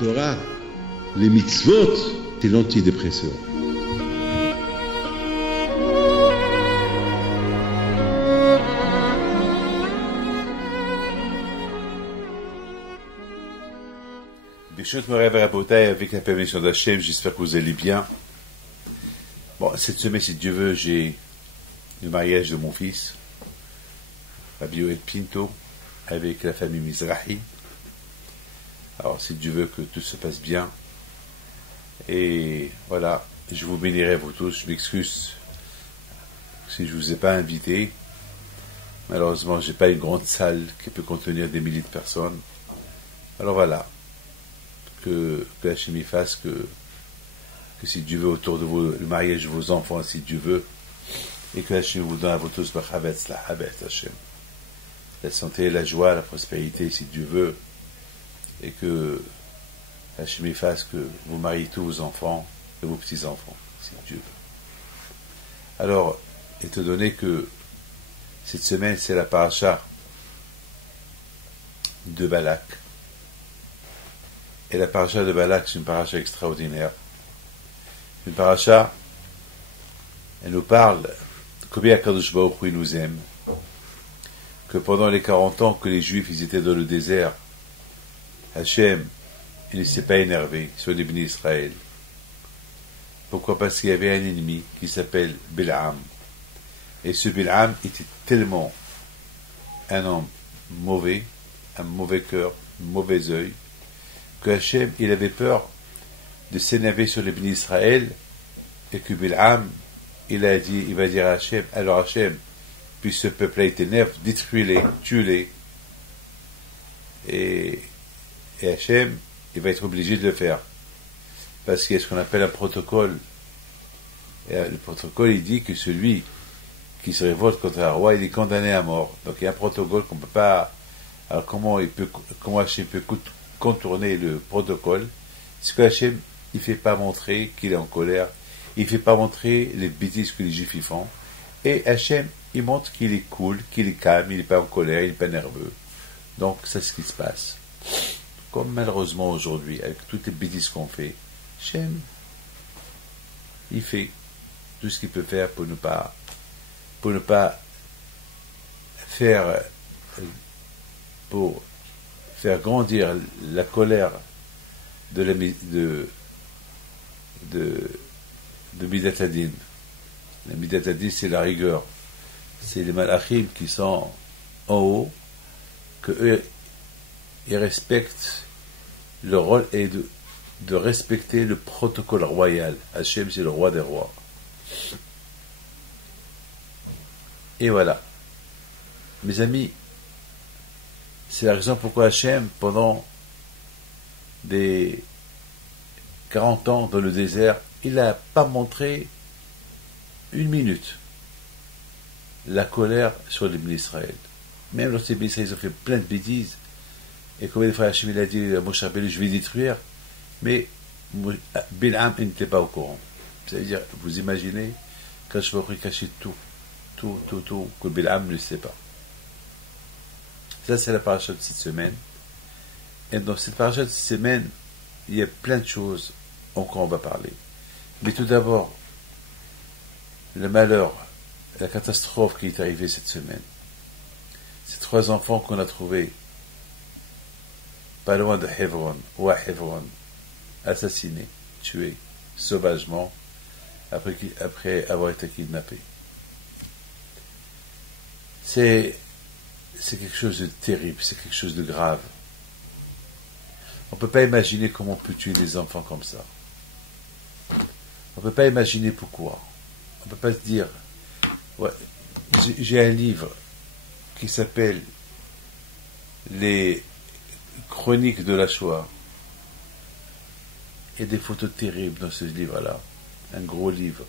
Torah, les mitzvot, c'est l'antidépresseur. Birshot Moray Rabotai, avec la permission d'Hachem, j'espère que vous allez bien. Bon, cette semaine, si Dieu veut, j'ai le mariage de mon fils, Rabbi Yoel Pinto, avec la famille Mizrahi. Alors, si Dieu veut que tout se passe bien. Et voilà, je vous bénirai vous tous. Je m'excuse si je ne vous ai pas invité. Malheureusement, je n'ai pas une grande salle qui peut contenir des milliers de personnes. Alors voilà, que Hachem y fasse que si Dieu veut, autour de vous, le mariage de vos enfants, si Dieu veut, et que Hachem vous donne à vous tous la santé, la joie, la prospérité, si Dieu veut, et que Hachem y fasse que vous mariez tous vos enfants et vos petits-enfants, si Dieu veut. Alors, étant donné que cette semaine, c'est la paracha de Balak, et la paracha de Balak, c'est une paracha extraordinaire. Une paracha, elle nous parle combien Kadosh Baruch Hu nous aime, que pendant les 40 ans que les Juifs ils étaient dans le désert, Hachem, il ne s'est pas énervé sur les bénis Israël. Pourquoi? Parce qu'il y avait un ennemi qui s'appelle Bil'am. Et ce Bil'am était tellement un homme mauvais, un mauvais cœur, un mauvais œil, que Hachem, il avait peur de s'énerver sur les bénis Israël, et que Bil'am, il va dire à Hachem, alors Hachem, puis ce peuple-là il t'énerve, détruis-les, tue-les. Et Hachem, il va être obligé de le faire. Parce qu'il y a ce qu'on appelle un protocole. Et le protocole, il dit que celui qui se révolte contre un roi, il est condamné à mort. Donc il y a un protocole qu'on ne peut pas... Alors comment Hachem peut contourner le protocole? C'est que Hachem, il ne fait pas montrer qu'il est en colère, il ne fait pas montrer les bêtises que les Juifs y font, et Hachem, il montre qu'il est cool, qu'il est calme, il n'est pas en colère, il n'est pas nerveux. Donc, c'est ce qui se passe. Comme malheureusement aujourd'hui, avec toutes les bêtises qu'on fait, Hachem, il fait tout ce qu'il peut faire pour ne pas faire, pour faire grandir la colère de Midat Hadin. La Midat Hadin, c'est la rigueur. C'est les malachim qui sont en haut, que eux, ils respectent le rôle est de respecter le protocole royal. Hachem, c'est le roi des rois. Et voilà. Mes amis, c'est la raison pourquoi Hachem, pendant des 40 ans dans le désert, il n'a pas montré une minute la colère sur les bénis Israël. Même lorsque les bénis Israël ont fait plein de bêtises, et combien de fois Hachem il a dit à Moshe Rabbeinu, je vais détruire, mais Bil'am n'était pas au courant. C'est-à-dire, vous imaginez, quand je pourrais cacher tout, que Bil'am ne sait pas. Ça, c'est la paracha de cette semaine. Et dans cette paracha de cette semaine, il y a plein de choses encore on va parler. Mais tout d'abord, le malheur, la catastrophe qui est arrivée cette semaine. Ces 3 enfants qu'on a trouvés pas loin de Hebron, ou à Hebron, assassinés, tués, sauvagement, après avoir été kidnappés. C'est quelque chose de terrible, c'est quelque chose de grave. On ne peut pas imaginer comment on peut tuer des enfants comme ça. On ne peut pas imaginer pourquoi. On ne peut pas se dire... Ouais, j'ai un livre qui s'appelle Les Chroniques de la Shoah. Il y a des photos terribles dans ce livre-là. Un gros livre,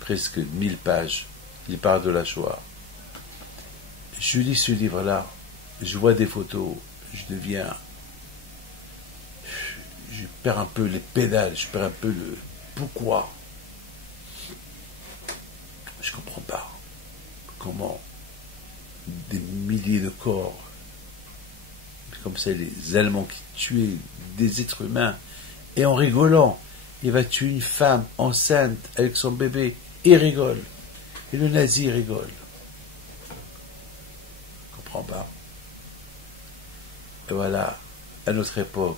presque 1000 pages. Il parle de la Shoah. Je lis ce livre-là, je vois des photos, je perds un peu les pédales, je perds un peu le pourquoi. Je comprends pas comment des milliers de corps Puis comme ça, les Allemands qui tuaient des êtres humains, et en rigolant, il va tuer une femme enceinte avec son bébé, et il rigole. Et le nazi rigole. Je comprends pas. Et voilà, à notre époque,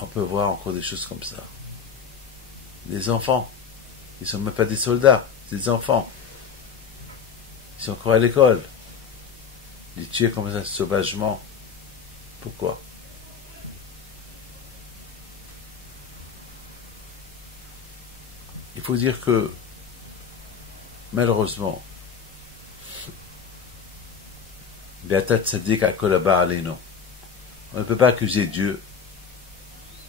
on peut voir encore des choses comme ça. Des enfants, ils ne sont même pas des soldats, c'est des enfants. Ils sont encore à l'école. Les tuer comme ça sauvagement. Pourquoi? Il faut dire que, malheureusement, on ne peut pas accuser Dieu.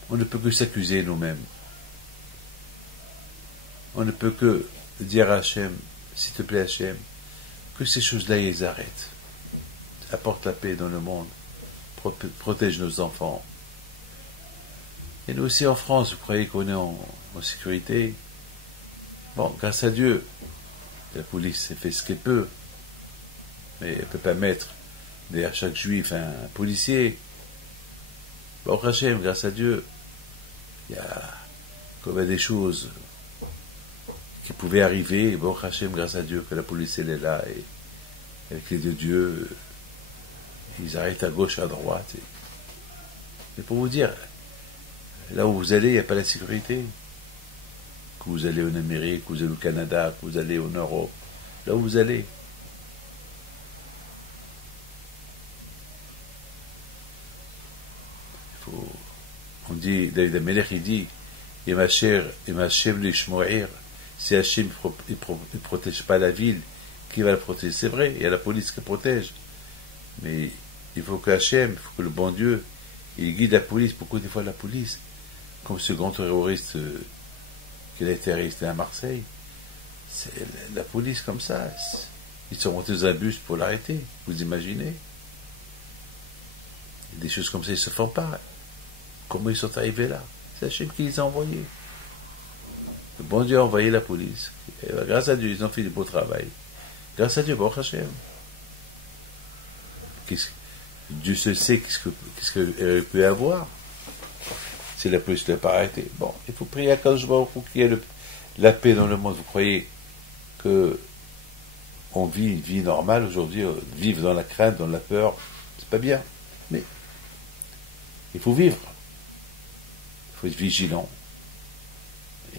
On ne peut que s'accuser nous-mêmes. On ne peut que dire à Hachem, s'il te plaît Hachem, que ces choses-là, ils arrêtent. Apporte la paix dans le monde. Protège nos enfants. Et nous aussi en France, vous croyez qu'on est en sécurité? Bon, grâce à Dieu, la police fait ce qu'elle peut. Mais elle ne peut pas mettre derrière chaque juif un policier. Bon, Hachem, grâce à Dieu, il y a comme des choses qui pouvaient arriver. Bon, Hachem, grâce à Dieu, que la police elle est là et avec les deux dieux, ils arrêtent à gauche, à droite. Mais pour vous dire, là où vous allez, il n'y a pas la sécurité. Que vous allez en Amérique, que vous allez au Canada, que vous allez en Europe, là où vous allez. On dit, David Amelech, il dit, si Hachem ne protège pas la ville, qui va la protéger? C'est vrai, il y a la police qui protège. Mais il faut que Hachem, il faut que le bon Dieu, il guide la police. Pourquoi des fois la police, comme ce grand terroriste qui a été arrêté à Marseille, c'est la police comme ça. Ils sont montés dans un bus pour l'arrêter. Vous imaginez? Des choses comme ça, ils ne se font pas. Comment ils sont arrivés là? C'est Hachem qui les a envoyés. Le bon Dieu a envoyé la police. Et grâce à Dieu, ils ont fait du beau travail. Grâce à Dieu, bon Hachem. Dieu se sait qu'est-ce qu'elle peut avoir si la police ne l'a pas arrêté. Bon, il faut prier à Kadosh Baruch Hu qu'il y ait la paix dans le monde. Vous croyez que on vit une vie normale aujourd'hui, vivre dans la crainte, dans la peur, c'est pas bien. Mais il faut vivre. Il faut être vigilant.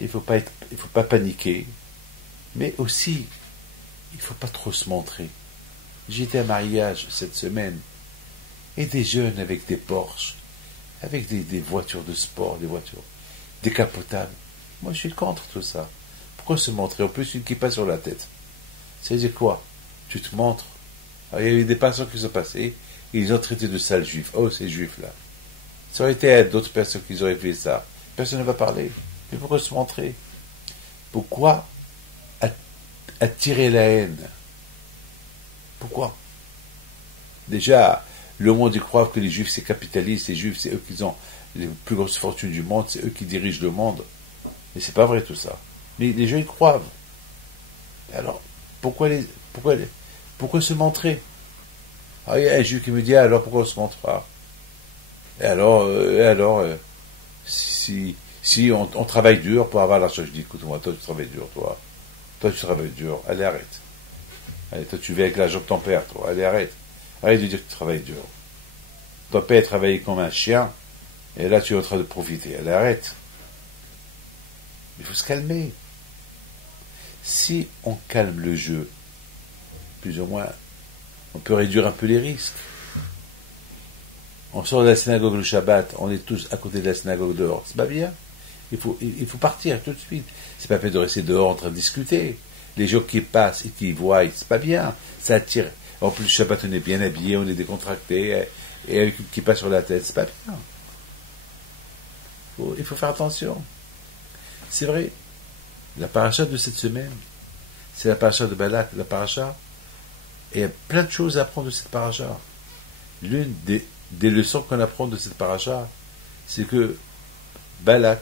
Il faut pas paniquer. Mais aussi, il ne faut pas trop se montrer. J'étais à un mariage cette semaine, et des jeunes avec des Porsche, avec des voitures de sport, des voitures décapotables. Moi, je suis contre tout ça. Pourquoi se montrer? En plus, une kippa sur la tête. Ça veut dire quoi? Tu te montres. Alors, il y a eu des personnes qui sont passées, et ils ont traité de sales juifs. Oh, ces juifs-là. Ça aurait été à d'autres personnes qui auraient fait ça. Personne ne va parler. Mais pourquoi se montrer? Pourquoi attirer la haine? Pourquoi? Déjà, le monde y croit que les juifs c'est capitaliste, les juifs c'est eux qui ont les plus grosses fortunes du monde, c'est eux qui dirigent le monde. Mais c'est pas vrai tout ça. Mais les gens y croient. Alors, pourquoi se montrer? Ah, il y a un juif qui me dit, alors pourquoi on se montre pas? Et alors, si on travaille dur pour avoir l'argent, je dis, écoute-moi, toi tu travailles dur, toi tu travailles dur, allez arrête. Allez, toi tu vis avec l'argent de ton père, toi, allez arrête. Arrête de dire que tu travailles dur. Ton père travaillait comme un chien, et là tu es en train de profiter, allez arrête. Il faut se calmer. Si on calme le jeu, plus ou moins, on peut réduire un peu les risques. On sort de la synagogue le Shabbat, on est tous à côté de la synagogue dehors, c'est pas bien. Il faut partir tout de suite. C'est pas fait de rester dehors en train de discuter. Les gens qui passent et qui voient, c'est pas bien. Ça attire. En plus, le Shabbat, on est bien habillé, on est décontracté, et avec une qui passe sur la tête, c'est pas bien. Il faut faire attention. C'est vrai. La paracha de cette semaine, c'est la paracha de Balak, la paracha. Et il y a plein de choses à apprendre de cette paracha. L'une des leçons qu'on apprend de cette paracha, c'est que Balak,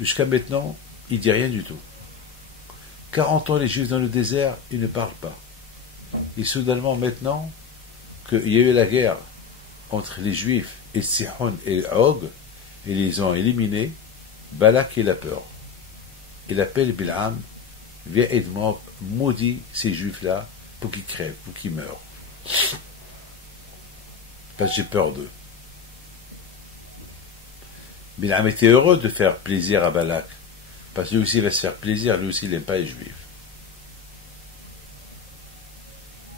jusqu'à maintenant, il dit rien du tout. 40 ans les Juifs dans le désert, ils ne parlent pas. Et soudainement maintenant, qu'il y a eu la guerre entre les Juifs et Sihon et Og, et ils les ont éliminés, Balak il a peur. Il appelle Bil'am, viens aide-moi, maudit ces Juifs-là pour qu'ils crèvent, pour qu'ils meurent. Parce que j'ai peur d'eux. Bil'am était heureux de faire plaisir à Balak, parce que lui aussi il va se faire plaisir, lui aussi il n'aime pas les Juifs.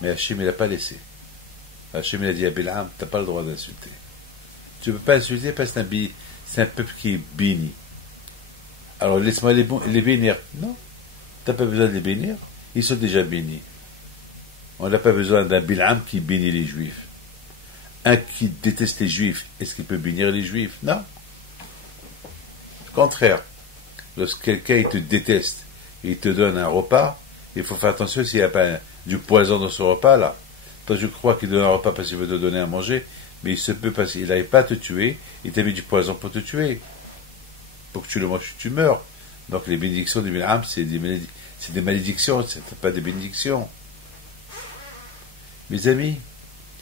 Mais Hachem il n'a pas laissé. Hachem il a dit à Bil'am, tu n'as pas le droit d'insulter. Tu ne peux pas insulter parce que c'est un peuple qui est béni. Alors laisse-moi les bénir. Non, tu n'as pas besoin de les bénir, ils sont déjà bénis. On n'a pas besoin d'un Bil'am qui bénit les Juifs. Un qui déteste les Juifs, est-ce qu'il peut bénir les Juifs? Non. Au contraire, lorsque quelqu'un il te déteste et il te donne un repas, il faut faire attention s'il n'y a pas du poison dans ce repas-là. Toi, je crois qu'il donne un repas parce qu'il veut te donner à manger, mais il se peut parce qu'il n'arrive pas à te tuer, il t'a mis du poison pour te tuer. Pour que tu le manges, tu meurs. Donc les bénédictions du Bil'am, c'est des malédictions, c'est pas des bénédictions. Mes amis,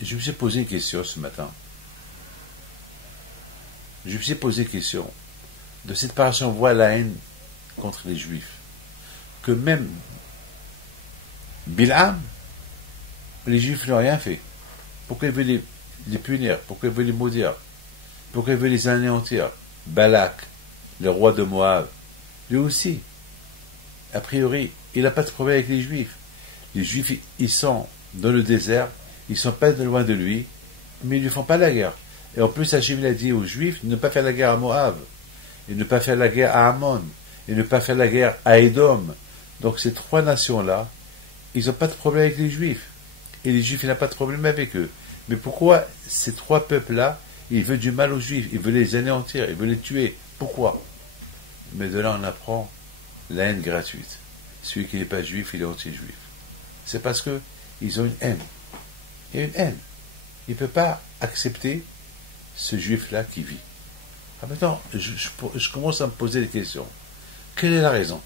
je me suis posé une question ce matin. Je me suis posé une question. De cette paracha, on voit la haine contre les Juifs. Que même Bil'am, les Juifs n'ont rien fait. Pourquoi il veut les punir? Pourquoi il veut les maudire? Pourquoi il veut les anéantir? Balak, le roi de Moab, lui aussi, a priori, il n'a pas de problème avec les Juifs. Les Juifs, ils sont dans le désert, ils sont pas de loin de lui, mais ils ne lui font pas la guerre. Et en plus, Hachem a dit aux Juifs de ne pas faire la guerre à Moab, et ne pas faire la guerre à Ammon, et ne pas faire la guerre à Édom. Donc ces trois nations-là, ils n'ont pas de problème avec les Juifs. Et les Juifs, ils n'ont pas de problème avec eux. Mais pourquoi ces trois peuples-là, ils veulent du mal aux Juifs, ils veulent les anéantir, ils veulent les tuer? Pourquoi? Mais de là, on apprend la haine gratuite. Celui qui n'est pas juif, il est anti-juif. C'est parce que ils ont une haine. Il y a une haine. Il ne peut pas accepter ce juif-là qui vit. Ah, maintenant, je commence à me poser des questions. Quelle est la raison?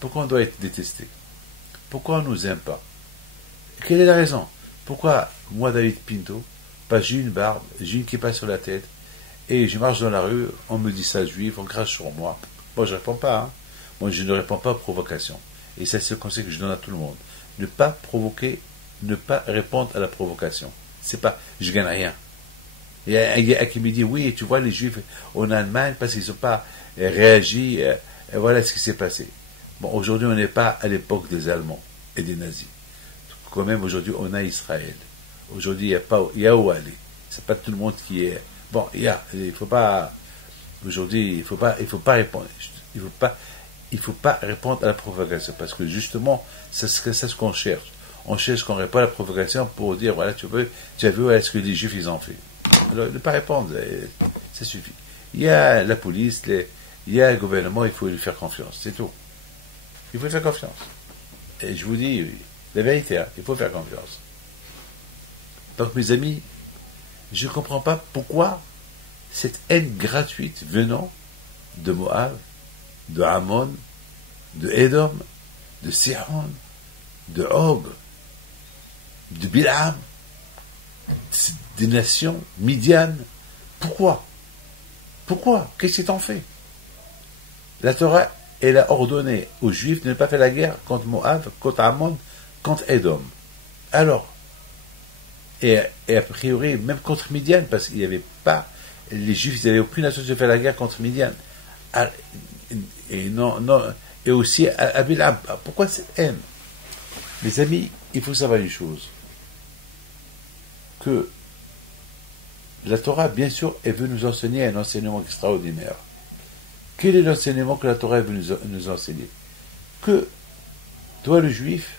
Pourquoi on doit être détesté? Pourquoi on ne nous aime pas? Quelle est la raison? Pourquoi moi, David Pinto, j'ai une barbe, j'ai une kippa sur la tête, et je marche dans la rue, on me dit ça juif, on crache sur moi. Moi, je ne réponds pas. Hein. Moi, je ne réponds pas aux provocations. Et ça, c'est le conseil que je donne à tout le monde. Ne pas provoquer, ne pas répondre à la provocation. C'est pas, je gagne rien. Il y a un qui me dit, oui, tu vois, les Juifs en Allemagne, parce qu'ils n'ont pas réagi, et voilà ce qui s'est passé. Bon, aujourd'hui, on n'est pas à l'époque des Allemands et des nazis. Quand même, aujourd'hui, on a Israël. Aujourd'hui, il y a où aller. C'est pas tout le monde qui est. Bon, il faut pas. Aujourd'hui, il faut pas répondre. Il faut pas répondre à la provocation, parce que justement, c'est ce qu'on cherche. On cherche qu'on répond à la provocation pour dire, voilà, tu as vu ce que les Juifs ils ont fait. Alors, ne pas répondre, ça suffit. Il y a la police, il y a le gouvernement, il faut lui faire confiance, c'est tout. Il faut lui faire confiance. Et je vous dis la vérité, hein, il faut faire confiance. Donc, mes amis, je ne comprends pas pourquoi cette haine gratuite venant de Moab, de Ammon, de Édom, de Sihon, de Og, de Bil'am, des nations, Midian. Pourquoi? Qu'est-ce qu'ils t'ont fait? La Torah, elle a ordonné aux Juifs de ne pas faire la guerre contre Moab, contre Ammon, contre Édom. Alors, et a priori, même contre Midian, parce qu'il n'y avait pas, les Juifs, ils n'avaient aucune association de faire la guerre contre Midian. Et aussi à Bil'am. Pourquoi cette haine? Mes amis, il faut savoir une chose. Que la Torah, bien sûr, elle veut nous enseigner un enseignement extraordinaire. Quel est l'enseignement que la Torah veut nous enseigner? Que toi, le juif,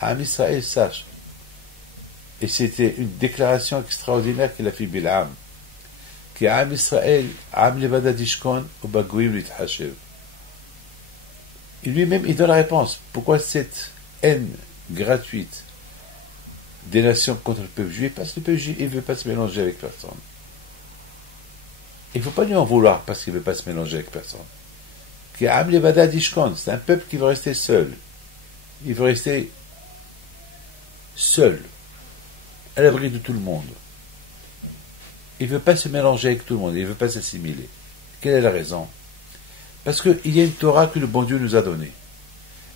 Am Israël, sache. Et c'était une déclaration extraordinaire qu'il a fait Bil'am. Que Am Israël, Am Levada Dishkon, ou Bagoïm Litchashev. Et lui-même, il donne la réponse. Pourquoi cette haine gratuite des nations contre le peuple juif? Parce que le peuple juif, il ne veut pas se mélanger avec personne. Il ne faut pas lui en vouloir parce qu'il ne veut pas se mélanger avec personne. C'est un peuple qui va rester seul. il veut rester seul, à l'abri de tout le monde. Il ne veut pas se mélanger avec tout le monde, il ne veut pas s'assimiler. Quelle est la raison? Parce qu'il y a une Torah que le bon Dieu nous a donnée.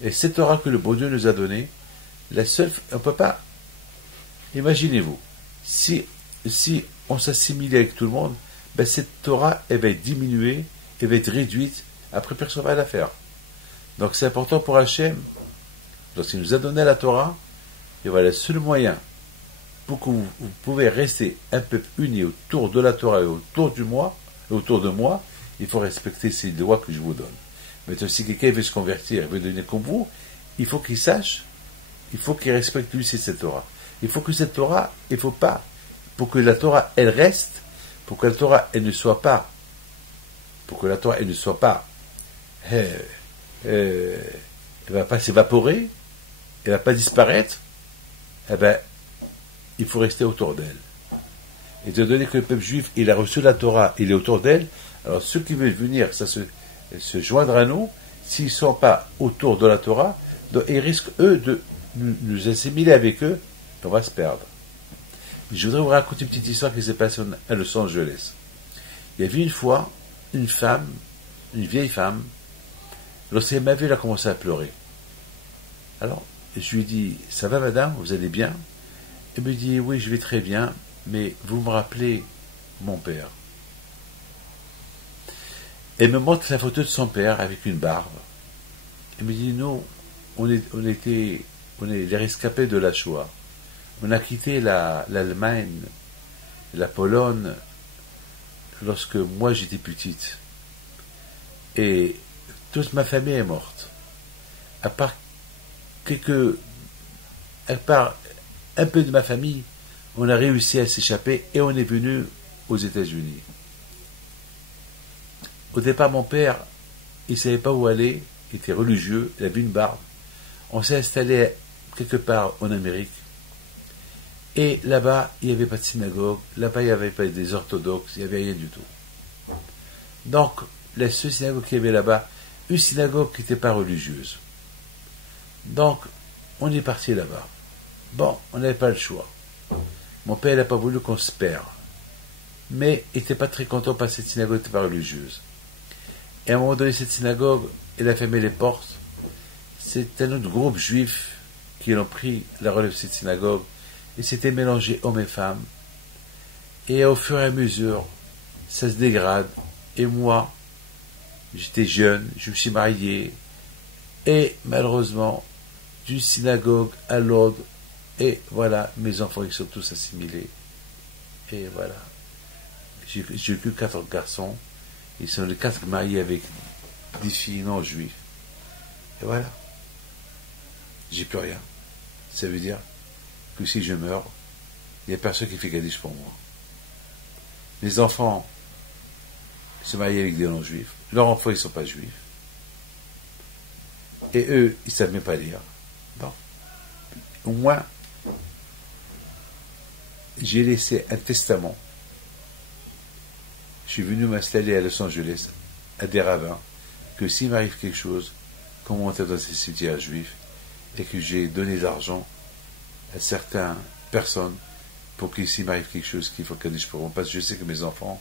Et cette Torah que le bon Dieu nous a donnée, on ne peut pas. Imaginez-vous, si on s'assimile avec tout le monde, ben cette Torah, elle va être diminuée, elle va être réduite, après personne ne va la faire. Donc c'est important pour Hachem, lorsqu'il nous a donné la Torah, et voilà, le seul moyen pour que vous pouvez rester un peuple uni autour de la Torah et autour de moi, il faut respecter ces lois que je vous donne. Maintenant, si quelqu'un veut se convertir, veut devenir comme vous, il faut qu'il sache, il faut qu'il respecte lui cette Torah. Il faut que cette Torah, il faut pas, pour que la Torah, elle reste, pour que la Torah, elle ne soit pas, elle va pas s'évaporer, elle va pas disparaître, eh ben, il faut rester autour d'elle. Étant donné que le peuple juif, il a reçu la Torah, il est autour d'elle, alors ceux qui veulent venir, se joindre à nous, s'ils ne sont pas autour de la Torah, donc ils risquent, eux, de nous assimiler avec eux, on va se perdre. Mais je voudrais vous raconter une petite histoire qui s'est passée à Los Angeles. Il y avait une fois une femme, une vieille femme, lorsqu'elle m'a vu, elle a commencé à pleurer. Alors, je lui ai dit, ça va madame, vous allez bien? Elle me dit, oui, je vais très bien, mais vous me rappelez mon père. Elle me montre la photo de son père avec une barbe. Elle me dit, nous, on est les rescapés de la Shoah. On a quitté l'Allemagne, la Pologne, lorsque moi j'étais petite. Et toute ma famille est morte. À part un peu de ma famille, on a réussi à s'échapper et on est venu aux États-Unis. Au départ, mon père, il ne savait pas où aller, il était religieux, il avait une barbe. On s'est installé quelque part en Amérique. Et là-bas, il n'y avait pas de synagogue, là-bas, il n'y avait pas des orthodoxes, il n'y avait rien du tout. Donc, la seule synagogue qu'il y avait là-bas, une synagogue qui n'était pas religieuse. Donc, on est parti là-bas. Bon, on n'avait pas le choix. Mon père n'a pas voulu qu'on se perde. Mais il n'était pas très content parce que cette synagogue n'était pas religieuse. Et à un moment donné, cette synagogue, elle a fermé les portes. C'est un autre groupe juif qui ont pris la relève de cette synagogue et s'était mélangé hommes et femmes. Et au fur et à mesure, ça se dégrade. Et moi, j'étais jeune, je me suis marié. Et malheureusement, d'une synagogue à l'autre, et voilà, mes enfants, ils sont tous assimilés. Et voilà. J'ai eu 4 garçons. Ils sont les 4 mariés avec des filles non juives. Et voilà. J'ai plus rien. Ça veut dire que si je meurs, il n'y a personne qui fait Kaddish pour moi. Les enfants se marient avec des non-juifs. Leurs enfants, ils ne sont pas juifs. Et eux, ils ne savent même pas lire. Bon. Au moins, j'ai laissé un testament. Je suis venu m'installer à Los Angeles, à des rabbins, que s'il m'arrive quelque chose, qu'on monte dans ces cimetières juifs, et que j'ai donné de l'argent à certaines personnes pour que s'il m'arrive quelque chose qu'il faut Kaddish pour moi, parce que je sais que mes enfants,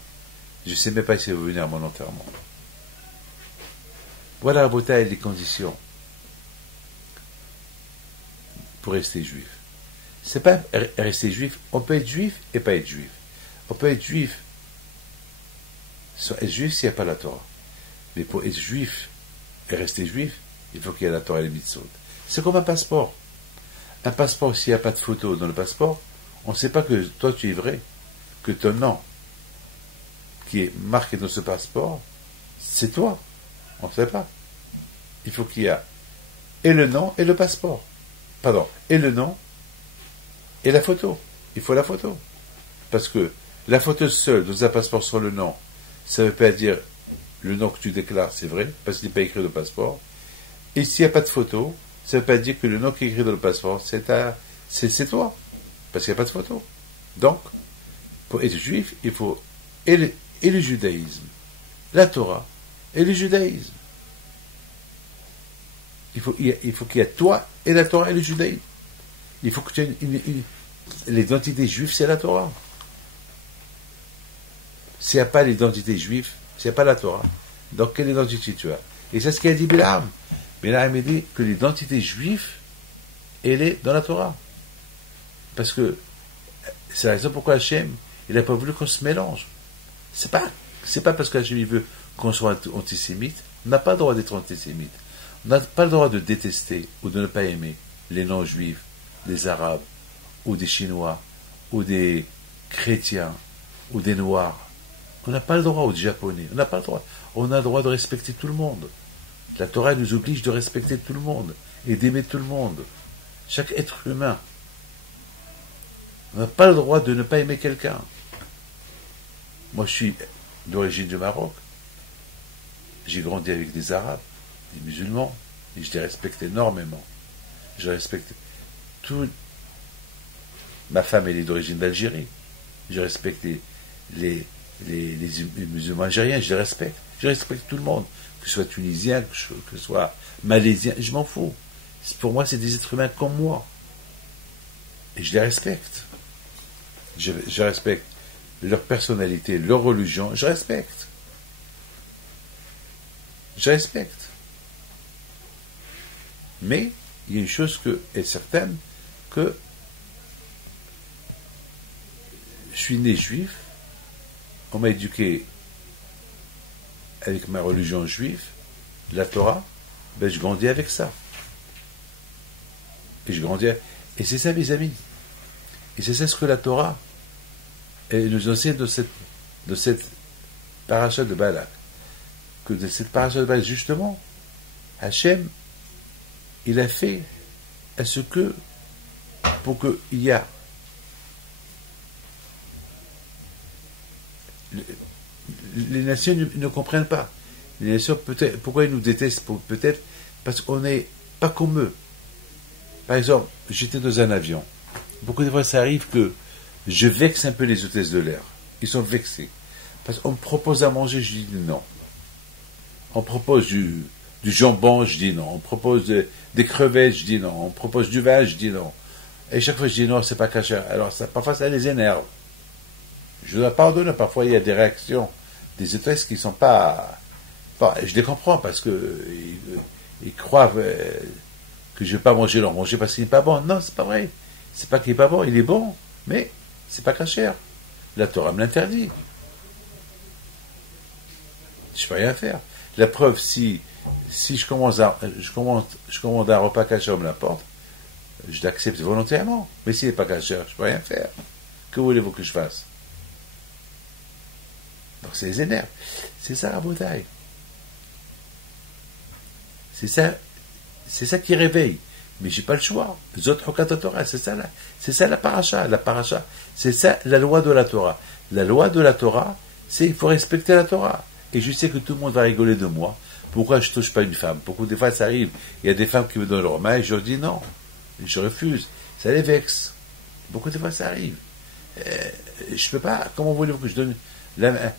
je ne sais même pas s'ils vont venir à mon enterrement. Voilà la beauté et les conditions pour rester juif. C'est pas rester juif, on peut être juif et pas être juif. On peut être juif s'il n'y a pas la Torah. Mais pour être juif et rester juif, il faut qu'il y ait la Torah et les mitzvot. C'est comme un passeport. Un passeport, s'il n'y a pas de photo dans le passeport, on ne sait pas que toi tu es vrai, que ton nom qui est marqué dans ce passeport, c'est toi. On ne sait pas. Il faut qu'il y ait et le nom et le passeport. Pardon, et le nom et la photo. Il faut la photo. Parce que la photo seule dans un passeport sans le nom, ça ne veut pas dire le nom que tu déclares, c'est vrai, parce qu'il n'est pas écrit dans le passeport. Et s'il n'y a pas de photo, ça ne veut pas dire que le nom qui est écrit dans le passeport, c'est toi, parce qu'il n'y a pas de photo. Donc, pour être juif, il faut et le judaïsme, la Torah et le judaïsme. il faut qu'il y ait toi et la Torah et le judaïsme. Il faut que tu aies l'identité juive, c'est la Torah. S'il n'y a pas l'identité juive, s'il n'y a pas la Torah, donc quelle identité tu as? Et c'est ce qu'a dit Bilam. Bilam a dit que l'identité juive, elle est dans la Torah. Parce que c'est la raison pourquoi Hachem, il n'a pas voulu qu'on se mélange. C'est pas parce qu'Hachem il veut qu'on soit antisémite. On n'a pas le droit d'être antisémite. On n'a pas le droit de détester ou de ne pas aimer les non-juifs, des Arabes, ou des Chinois, ou des chrétiens, ou des Noirs. On n'a pas le droit, ou des Japonais. On n'a pas le droit. On a le droit de respecter tout le monde. La Torah nous oblige de respecter tout le monde et d'aimer tout le monde. Chaque être humain. On n'a pas le droit de ne pas aimer quelqu'un. Moi, je suis d'origine du Maroc. J'ai grandi avec des Arabes, des musulmans, et je les respecte énormément. Je respecte tout. Ma femme, elle est d'origine d'Algérie. Je respecte les musulmans algériens, je les respecte. Je respecte tout le monde, que ce soit tunisien, que ce soit malaisien, je m'en fous. Pour moi, c'est des êtres humains comme moi. Et je les respecte. Je respecte leur personnalité, leur religion, je respecte. Je respecte. Mais, il y a une chose est certaine, que je suis né juif, on m'a éduqué avec ma religion juive, la Torah, ben je grandis avec ça. Et c'est ça, mes amis. Et c'est ça ce que la Torah nous enseigne de cette paracha de Balak. Que de cette paracha de Balak, justement, Hachem, il a fait à ce que, pour qu'il y a les nations ne comprennent pas. Les nations, peut-être, pourquoi ils nous détestent? Peut-être parce qu'on n'est pas comme eux. Par exemple, j'étais dans un avion. Beaucoup de fois, ça arrive que je vexe un peu les hôtesses de l'air. Ils sont vexés. Parce qu'on me propose à manger, je dis non. On propose du jambon, je dis non. On propose des crevettes, je dis non. On propose du vin, je dis non. Et chaque fois, je dis non, c'est pas caché. Alors, parfois, ça les énerve. Je dois pardonner. Parfois, il y a des réactions des hôtesses qui ne sont pas... Bon, je les comprends parce que ils croient que je ne vais pas manger leur manger parce qu'il n'est pas bon. Non, c'est pas vrai. C'est pas qu'il n'est pas bon, il est bon, mais c'est pas cachère. La Torah me l'interdit. Je ne peux rien faire. La preuve, si je commande un repas cachère, on me l'apporte, je l'accepte volontairement. Mais s'il n'est pas cachère, je ne peux rien faire. Que voulez-vous que je fasse? Donc c'est les énerves. C'est ça la bouteille. C'est ça qui réveille. Mais j'ai pas le choix. Zot Hokat Torah, c'est ça la paracha. La paracha, c'est ça la loi de la Torah. La loi de la Torah, c'est il faut respecter la Torah. Et je sais que tout le monde va rigoler de moi. Pourquoi je touche pas une femme? Pourquoi des fois ça arrive? Il y a des femmes qui me donnent leur main et je leur dis non. Je refuse. Ça les vexe. Beaucoup de fois ça arrive. Je peux pas. Comment voulez-vous que je donne la main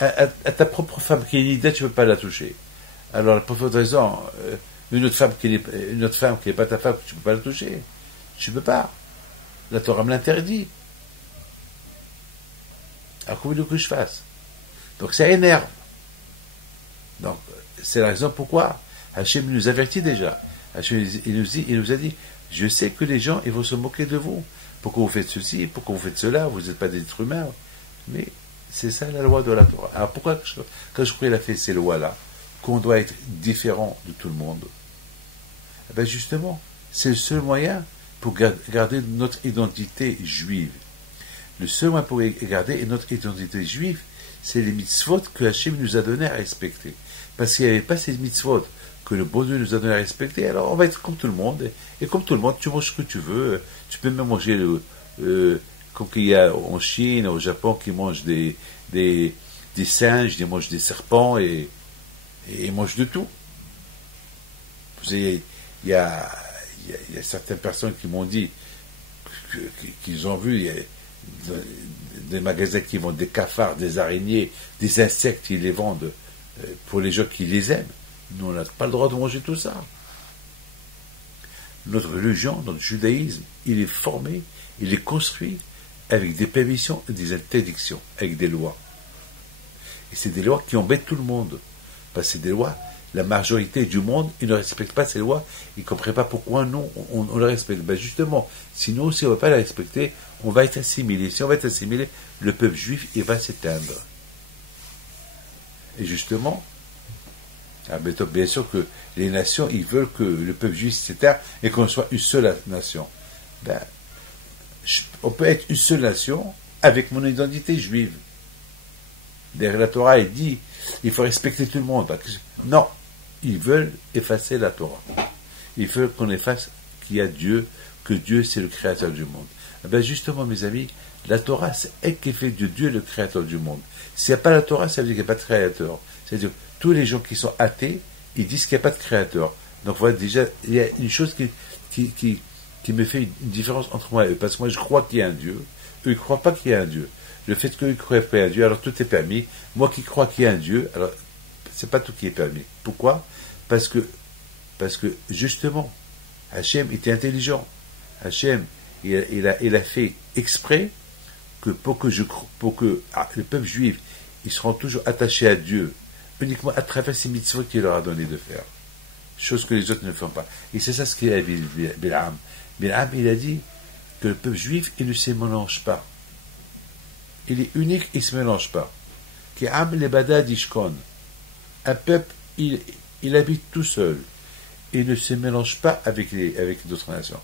à ta propre femme qui est une idée, tu ne peux pas la toucher. Alors, pour cette raison, une autre femme qui n'est pas ta femme, tu ne peux pas la toucher. Tu ne peux pas. La Torah me l'interdit. Alors, comment que je fasse? Donc, ça énerve. Donc, c'est la raison pourquoi Hachem nous avertit déjà. Hachem, il nous a dit, je sais que les gens, ils vont se moquer de vous. Pourquoi vous faites ceci? Pourquoi vous faites cela? Vous n'êtes pas des êtres humains. Mais c'est ça la loi de la Torah. Alors pourquoi, quand il a fait ces lois-là, qu'on doit être différent de tout le monde? Eh bien justement, c'est le seul moyen pour garder notre identité juive. Le seul moyen pour garder notre identité juive, c'est les mitzvot que Hachem nous a donné à respecter. Parce qu'il n'y avait pas ces mitzvot que le bon Dieu nous a donné à respecter, alors on va être comme tout le monde. Et comme tout le monde, tu manges ce que tu veux. Tu peux même manger comme qu'il y a en Chine, au Japon, qui mangent des singes, ils mangent des serpents et ils mangent de tout. Il y a certaines personnes qui m'ont dit qu'ils ont vu des magasins qui vendent des cafards, des araignées, des insectes, ils les vendent pour les gens qui les aiment. Nous, on n'a pas le droit de manger tout ça. Notre religion, notre judaïsme, il est formé, il est construit avec des permissions et des interdictions, avec des lois. Et c'est des lois qui embêtent tout le monde. Parce que c'est des lois, la majorité du monde, ils ne respectent pas ces lois, ils ne comprennent pas pourquoi nous, on les respecte. Ben justement, si nous aussi on ne va pas les respecter, on va être assimilé. Si on va être assimilé, le peuple juif, il va s'éteindre. Et justement, bien sûr que les nations, ils veulent que le peuple juif s'éteigne et qu'on soit une seule nation. Ben, on peut être une seule nation avec mon identité juive. Derrière la Torah, il dit, il faut respecter tout le monde. Non, ils veulent effacer la Torah. Ils veulent qu'on efface qu'il y a Dieu, que Dieu c'est le créateur du monde. Ben justement, mes amis, la Torah, c'est elle qui fait de Dieu le créateur du monde. S'il n'y a pas la Torah, ça veut dire qu'il n'y a pas de créateur. C'est-à-dire, tous les gens qui sont athées, ils disent qu'il n'y a pas de créateur. Donc voilà, déjà, il y a une chose qui me fait une différence entre moi et eux. Parce que moi, je crois qu'il y a un Dieu. Eux, ils ne croient pas qu'il y a un Dieu. Le fait qu'eux ne croient pas qu'il y a un Dieu, alors tout est permis. Moi qui crois qu'il y a un Dieu, alors c'est pas tout qui est permis. Pourquoi ? Parce que justement, Hachem était intelligent. Hachem, il a fait exprès que pour que le peuple juif, ils seront toujours attachés à Dieu, uniquement à travers ces mitzvot qu'il leur a donné de faire. Chose que les autres ne font pas. Et c'est ça ce qu'il a dit Bil'am. Bil'am, il a dit que le peuple juif, il ne se mélange pas. Il est unique, il ne se mélange pas. Qu'Am lebada dishkon. Un peuple, il habite tout seul. Il ne se mélange pas avec d'autres nations.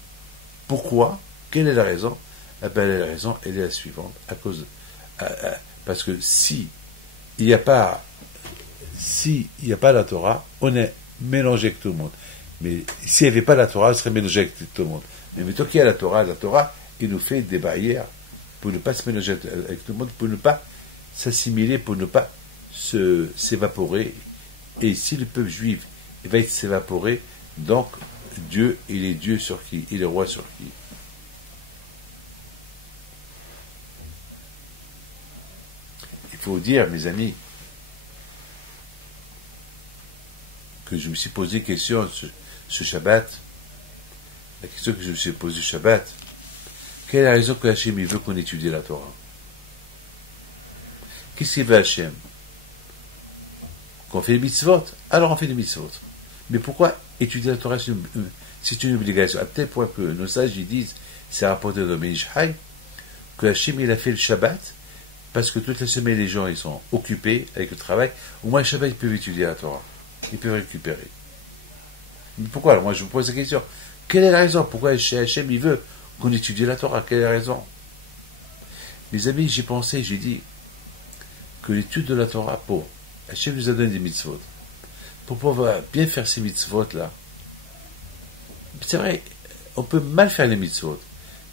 Pourquoi ? Quelle est la raison ? La raison, elle est la suivante. Parce que si il n'y a pas la Torah, on est mélangé avec tout le monde. Mais s'il n'y avait pas la Torah, on serait mélangé avec tout le monde. Mais mettons qu'il y a la Torah, il nous fait des barrières pour ne pas se mélanger avec tout le monde, pour ne pas s'assimiler, pour ne pas s'évaporer. Et si le peuple juif va s'évaporer, donc Dieu, il est Dieu sur qui ? Il est roi sur qui ? Il faut dire, mes amis, que je me suis posé question ce Shabbat, la question que je me suis posée ce Shabbat, quelle est la raison que Hachem veut qu'on étudie la Torah ? Qu'est-ce qu'il veut Hachem ? Qu'on fait des mitzvot ? Alors on fait des mitzvot. Mais pourquoi étudier la Torah ? C'est une obligation. À tel point que nos sages ils disent, c'est rapporté dans Menish Hay, que Hachem il a fait le Shabbat, parce que toute la semaine les gens ils sont occupés avec le travail, au moins le Shabbat ils peuvent étudier la Torah. Ils peuvent récupérer. Mais pourquoi ? Alors moi je vous pose la question. Quelle est la raison ? Pourquoi Hachem il veut qu'on étudie la Torah ? Quelle est la raison ? Mes amis, j'ai pensé, j'ai dit que l'étude de la Torah, Hachem nous a donné des mitzvot. Pour pouvoir bien faire ces mitzvot-là, c'est vrai, on peut mal faire les mitzvot,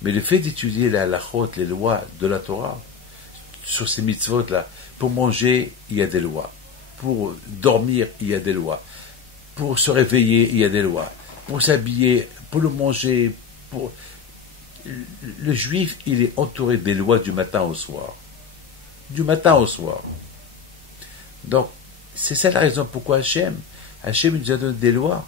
mais le fait d'étudier la halachot, les lois de la Torah, sur ces mitzvot-là, pour manger, il y a des lois. Pour dormir, il y a des lois. Pour se réveiller, il y a des lois. Pour s'habiller, pour le manger, le juif, il est entouré des lois du matin au soir. Du matin au soir. Donc, c'est ça la raison pourquoi Hachem nous a donné des lois.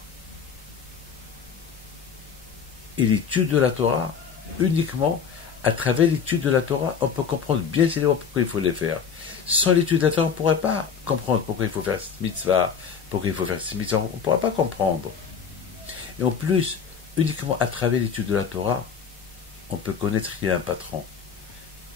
Et l'étude de la Torah, uniquement à travers l'étude de la Torah, on peut comprendre bien ces lois, pourquoi il faut les faire. Sans l'étude de la Torah, on ne pourrait pas comprendre pourquoi il faut faire cette mitzvah, pourquoi il faut faire cette mitzvah, on ne pourra pas comprendre. Et en plus, uniquement à travers l'étude de la Torah, on peut connaître qu'il y a un patron.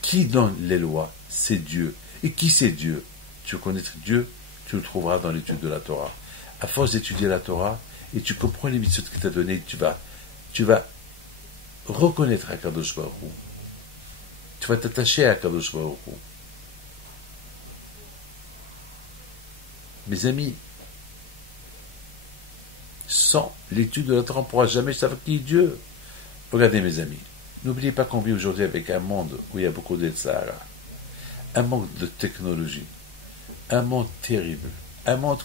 Qui donne les lois ? C'est Dieu. Et qui c'est Dieu ? Tu veux connaître Dieu ? Tu le trouveras dans l'étude de la Torah. À force d'étudier la Torah, et tu comprends les mitzvot qu'il t'a donné, tu vas reconnaître Akadosh Baruch Hu. Tu vas t'attacher à Akadosh Baruch Hu. Mes amis, sans l'étude de la Torah, on ne pourra jamais savoir qui est Dieu. Regardez mes amis, n'oubliez pas qu'on vit aujourd'hui avec un monde où il y a beaucoup de Sahara, un manque de technologie, un monde terrible, un monde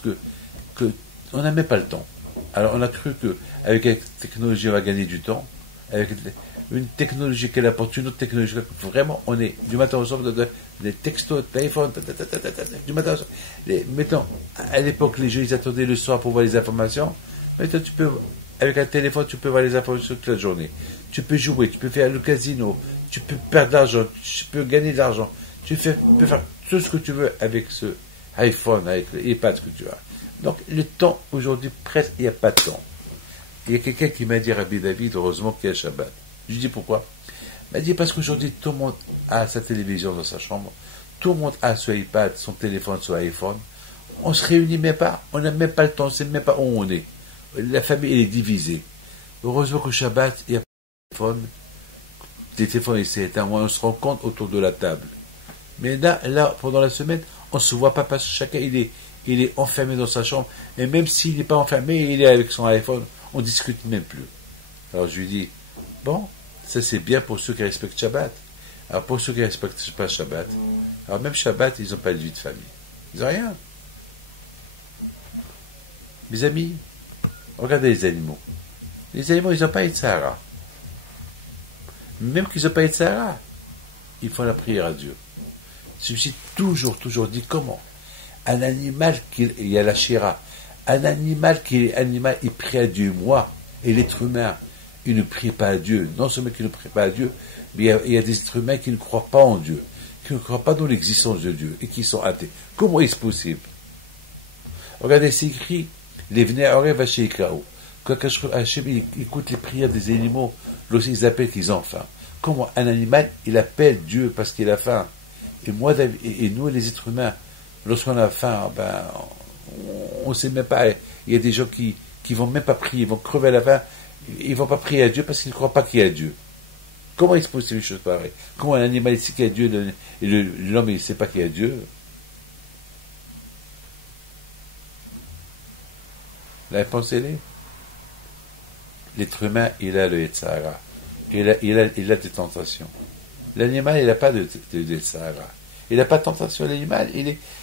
que on n'a même pas le temps. Alors on a cru qu'avec la technologie on va gagner du temps, une technologie qu'elle apporte, une autre technologie. Vraiment, on est du matin au soir, des textos, téléphones, du matin au soir. Mettons, à l'époque, les gens, ils attendaient le soir pour voir les informations. Maintenant, avec un téléphone, tu peux voir les informations toute la journée. Tu peux jouer, tu peux faire le casino, tu peux perdre de l'argent, tu peux gagner de l'argent. Tu peux faire tout ce que tu veux avec ce iPhone, avec l'iPad que tu as. Donc, le temps, aujourd'hui, presque, il n'y a pas de temps. Il y a quelqu'un qui m'a dit, Rabbi David, heureusement qu'il y a Shabbat. Je lui dis pourquoi? Il m'a dit parce qu'aujourd'hui, tout le monde a sa télévision dans sa chambre, tout le monde a son iPad, son téléphone, son iPhone. On se réunit même pas, on n'a même pas le temps, on ne sait même pas où on est. La famille, elle est divisée. Heureusement qu'au Shabbat, il y a pas de téléphone. Les téléphones, ils s'éteignent, on se rencontre autour de la table. Mais là, pendant la semaine, on ne se voit pas parce que chacun, il est enfermé dans sa chambre. Et même s'il n'est pas enfermé, il est avec son iPhone, on ne discute même plus. Alors je lui dis, bon, ça c'est bien pour ceux qui respectent Shabbat. Alors pour ceux qui ne respectent pas Shabbat, alors même Shabbat, ils n'ont pas de vie de famille. Ils n'ont rien. Mes amis, regardez les animaux. Les animaux, ils n'ont pas de Sahara. Même qu'ils n'ont pas de Sahara, ils font la prière à Dieu. Je me suis toujours dit comment un animal, il y a la Shira, un animal qui est animal, il prie à Dieu. Moi, et l'être humain, il ne prie pas à Dieu. Non seulement qu'il ne prie pas à Dieu, mais il y a des êtres humains qui ne croient pas en Dieu, qui ne croient pas dans l'existence de Dieu, et qui sont athées. Comment est-ce possible? Regardez, c'est écrit, les Vnei Orev Hasheikrao. Quand Hachem écoute les prières des animaux, lorsqu'ils appellent qu'ils ont faim. Comment un animal, il appelle Dieu parce qu'il a faim. Et moi, et nous, les êtres humains, lorsqu'on a faim, on ne sait même pas. Il y a des gens qui vont même pas prier, ils vont crever à la faim, ils vont pas prier à Dieu parce qu'ils ne croient pas qu'il y a Dieu. Comment est-ce possible une chose pareille? Comment un animal sait qu'il y a Dieu et l'homme il ne sait pas qu'il y a Dieu? La réponse est là. L'être humain, il a le Yetzirah. Il a des tentations. L'animal, il n'a pas de Yetzirah. Il n'a pas de tentation. L'animal,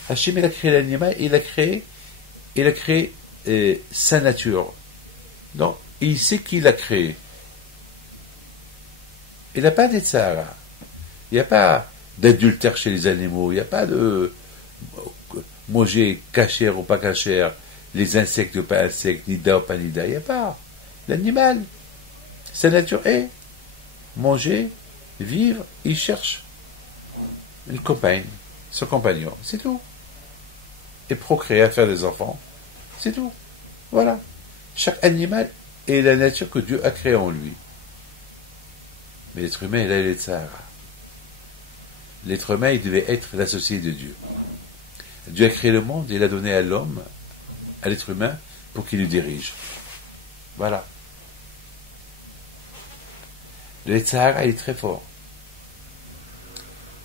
Hachem, il a créé l'animal, il a créé sa nature. Donc, il sait qu'il l'a créé. Il n'a pas de Yetzirah. Il n'y a pas d'adultère chez les animaux. Il n'y a pas de manger cachère ou pas cachère, les insectes ou pas insectes, nida ou pas nida. Il n'y a pas. L'animal, sa nature est manger, vivre, il cherche une compagne, son compagnon, c'est tout. Et procréer, à faire des enfants, c'est tout. Voilà. Chaque animal est la nature que Dieu a créée en lui. Mais l'être humain, il a les Sahara. L'être humain, il devait être l'associé de Dieu. Dieu a créé le monde, il a donné à l'homme, à l'être humain, pour qu'il le dirige. Voilà. Le Sahara, il est très fort.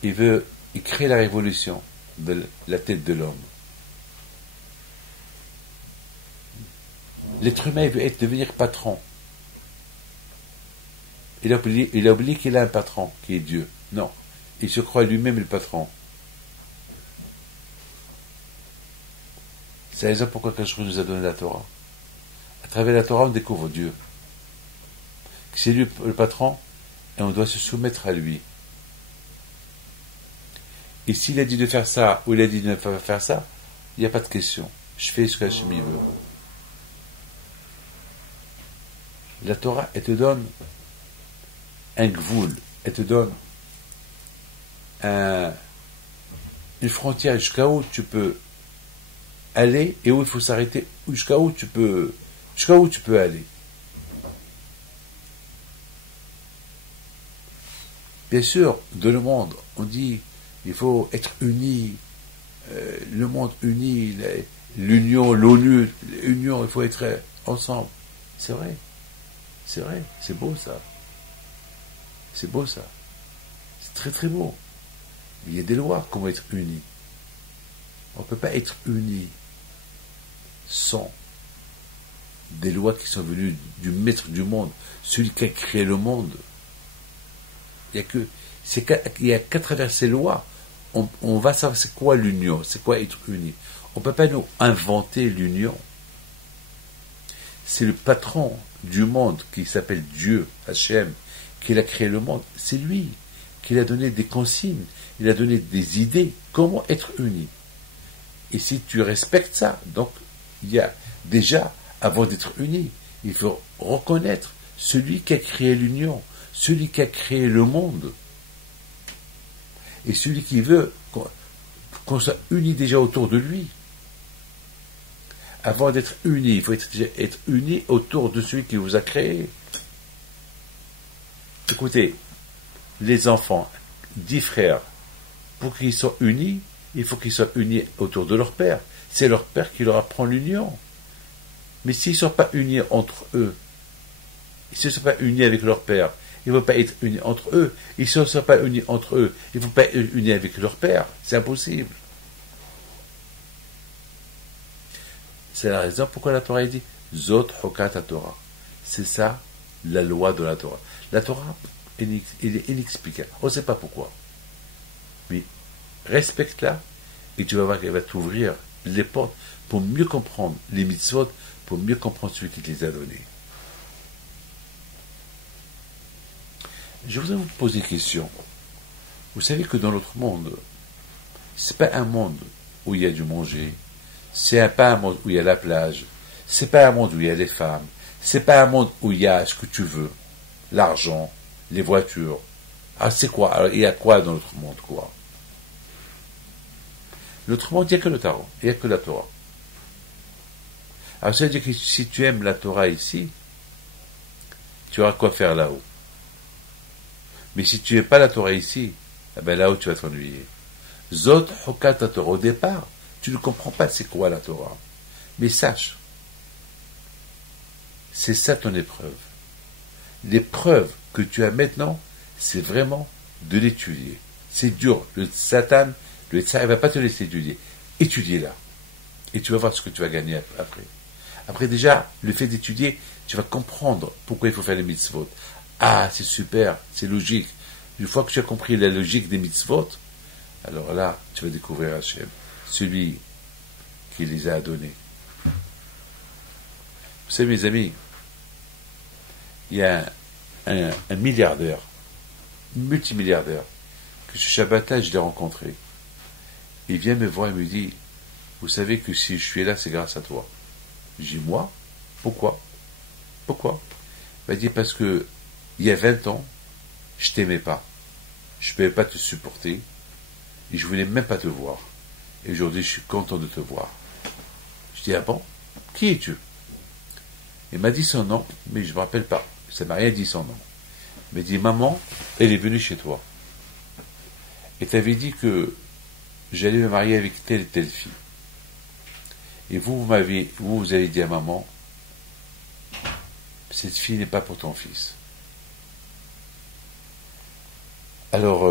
Il crée la révolution de la tête de l'homme. L'être humain, il veut devenir patron. Il a oublié qu'il a un patron, qui est Dieu. Non. Il se croit lui-même le patron. C'est la raison pourquoi Kachru nous a donné la Torah. À travers la Torah, on découvre Dieu. C'est lui le patron, et on doit se soumettre à lui. Et s'il a dit de faire ça, ou il a dit de ne pas faire ça, il n'y a pas de question. Je fais ce qu'Hachem veut. La Torah, elle te donne un gvoul, elle te donne une frontière jusqu'à où tu peux aller et où il faut s'arrêter, jusqu'à où tu peux aller. Bien sûr, dans le monde, on dit il faut être unis, le monde uni, l'union, l'ONU, l'union, il faut être ensemble. C'est vrai, c'est beau ça. C'est beau ça. C'est très très beau. Mais il y a des lois, comment être unis. On ne peut pas être unis sans des lois qui sont venues du maître du monde, celui qui a créé le monde. Il n'y a qu'à travers ces lois, on va savoir c'est quoi l'union, c'est quoi être uni. On ne peut pas nous inventer l'union. C'est le patron du monde qui s'appelle Dieu, Hachem, qu'il a créé le monde, c'est lui qui a donné des consignes, il a donné des idées, comment être unis. Et si tu respectes ça, donc il y a déjà, avant d'être unis, il faut reconnaître celui qui a créé l'union, celui qui a créé le monde, et celui qui veut qu'on soit unis déjà autour de lui. Avant d'être unis, il faut être unis autour de celui qui vous a créé. Écoutez, les enfants, 10 frères, pour qu'ils soient unis, il faut qu'ils soient unis autour de leur père. C'est leur père qui leur apprend l'union. Mais s'ils ne sont pas unis entre eux, ils ne sont pas unis avec leur père, ils ne vont pas être unis entre eux, ils ne sont pas unis entre eux, ils ne vont pas être unis avec leur père. C'est impossible. C'est la raison pourquoi la Torah dit Zot Hokat Torah. C'est ça la loi de la Torah. La Torah, elle est inexplicable. On ne sait pas pourquoi. Mais respecte-la et tu vas voir qu'elle va t'ouvrir les portes pour mieux comprendre les mitzvot, pour mieux comprendre celui qui te les a donnés. Je voudrais vous poser une question. Vous savez que dans notre monde, c'est pas un monde où il y a du manger, c'est pas un monde où il y a la plage, c'est pas un monde où il y a les femmes, c'est pas un monde où il y a ce que tu veux, l'argent, les voitures. Ah, c'est quoi? Alors, il y a quoi dans notre monde, quoi? Notre monde, il n'y a que le tarot, il n'y a que la Torah. Alors, ça veut dire que si tu aimes la Torah ici, tu auras quoi faire là-haut. Mais si tu n'aimes pas la Torah ici, eh ben là-haut, tu vas t'ennuyer. Zot Hokat Torah. Au départ, tu ne comprends pas c'est quoi la Torah. Mais sache, c'est ça ton épreuve. L'épreuve que tu as maintenant, c'est vraiment de l'étudier. C'est dur. Le Satan, le Tzar, il ne va pas te laisser étudier. Étudie-la. Et tu vas voir ce que tu vas gagner après. Après déjà, le fait d'étudier, tu vas comprendre pourquoi il faut faire les mitzvot. Ah, c'est super, c'est logique. Une fois que tu as compris la logique des mitzvot, alors là, tu vas découvrir Hachem, celui qui les a donnés. Vous savez, mes amis, il y a un milliardaire, multimilliardaire, que ce Shabbat-là, je l'ai rencontré. Il vient me voir et me dit, vous savez que si je suis là, c'est grâce à toi. Je dis, moi? Pourquoi? Il m'a dit, parce que il y a 20 ans, je t'aimais pas. Je ne pouvais pas te supporter. Et je voulais même pas te voir. Et aujourd'hui, je suis content de te voir. Je dis, ah bon? Qui es-tu? Il m'a dit son nom, mais je ne me rappelle pas. Ça ne m'a rien dit son nom. Il m'a dit, maman, elle est venue chez toi. Et t'avais dit que j'allais me marier avec telle et telle fille. Et vous avez dit à maman, cette fille n'est pas pour ton fils. Alors,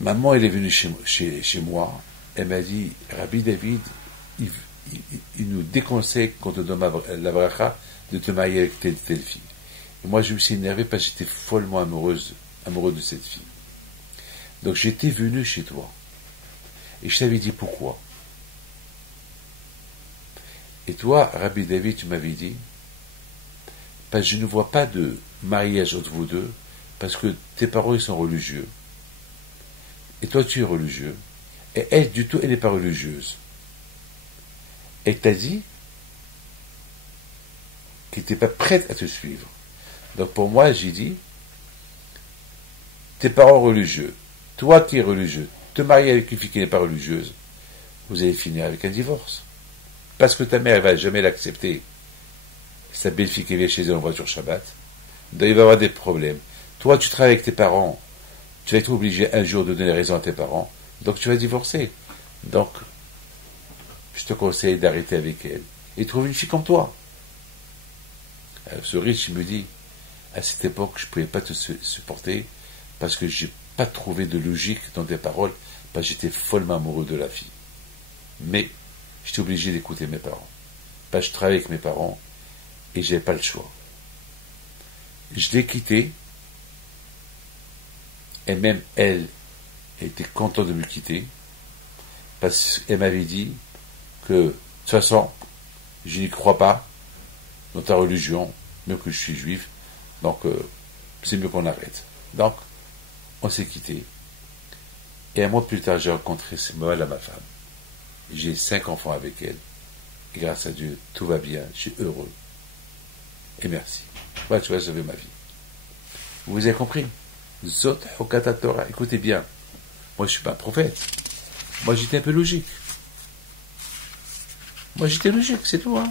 maman, elle est venue chez moi, elle m'a dit, Rabbi David, il nous déconseille qu'on te donne la bracha de te marier avec telle fille. Et moi, je me suis énervé parce que j'étais follement amoureux de cette fille. Donc, j'étais venu chez toi. Et je t'avais dit pourquoi. Et toi, Rabbi David, tu m'avais dit, parce que je ne vois pas de mariage entre vous deux, parce que tes parents, ils sont religieux. Et toi, tu es religieux. Et elle, du tout, elle n'est pas religieuse. Elle t'a dit qu'elle n'était pas prête à te suivre. Donc pour moi, j'ai dit, tes parents religieux, toi qui es religieux, te marier avec une fille qui n'est pas religieuse, vous allez finir avec un divorce. Parce que ta mère, elle ne va jamais l'accepter. Sa belle-fille qui vient chez elle en voiture Shabbat. Donc il va y avoir des problèmes. Toi, tu travailles avec tes parents, tu vas être obligé un jour de donner raison à tes parents, donc tu vas divorcer. Donc, je te conseille d'arrêter avec elle et trouver une fille comme toi. Alors, ce riche, il me dit, à cette époque, je ne pouvais pas te supporter parce que je n'ai pas trouvé de logique dans tes paroles, parce que j'étais follement amoureux de la fille. Mais, j'étais obligé d'écouter mes parents. Parce que je travaillais avec mes parents et je n'avais pas le choix. Je l'ai quittée. Et même elle était contente de me quitter parce qu'elle m'avait dit que de toute façon je n'y crois pas dans ta religion, même que je suis juif, donc c'est mieux qu'on arrête. Donc, on s'est quitté. Et un mois plus tard, j'ai rencontré Simone, ma femme. J'ai 5 enfants avec elle. Et grâce à Dieu, tout va bien, je suis heureux. Et merci. Voilà, tu vas sauver ma vie. Vous avez compris? Zot Hokata Torah. Écoutez bien. Moi, je suis pas un prophète. Moi, j'étais un peu logique. Moi, j'étais logique, c'est tout. Hein.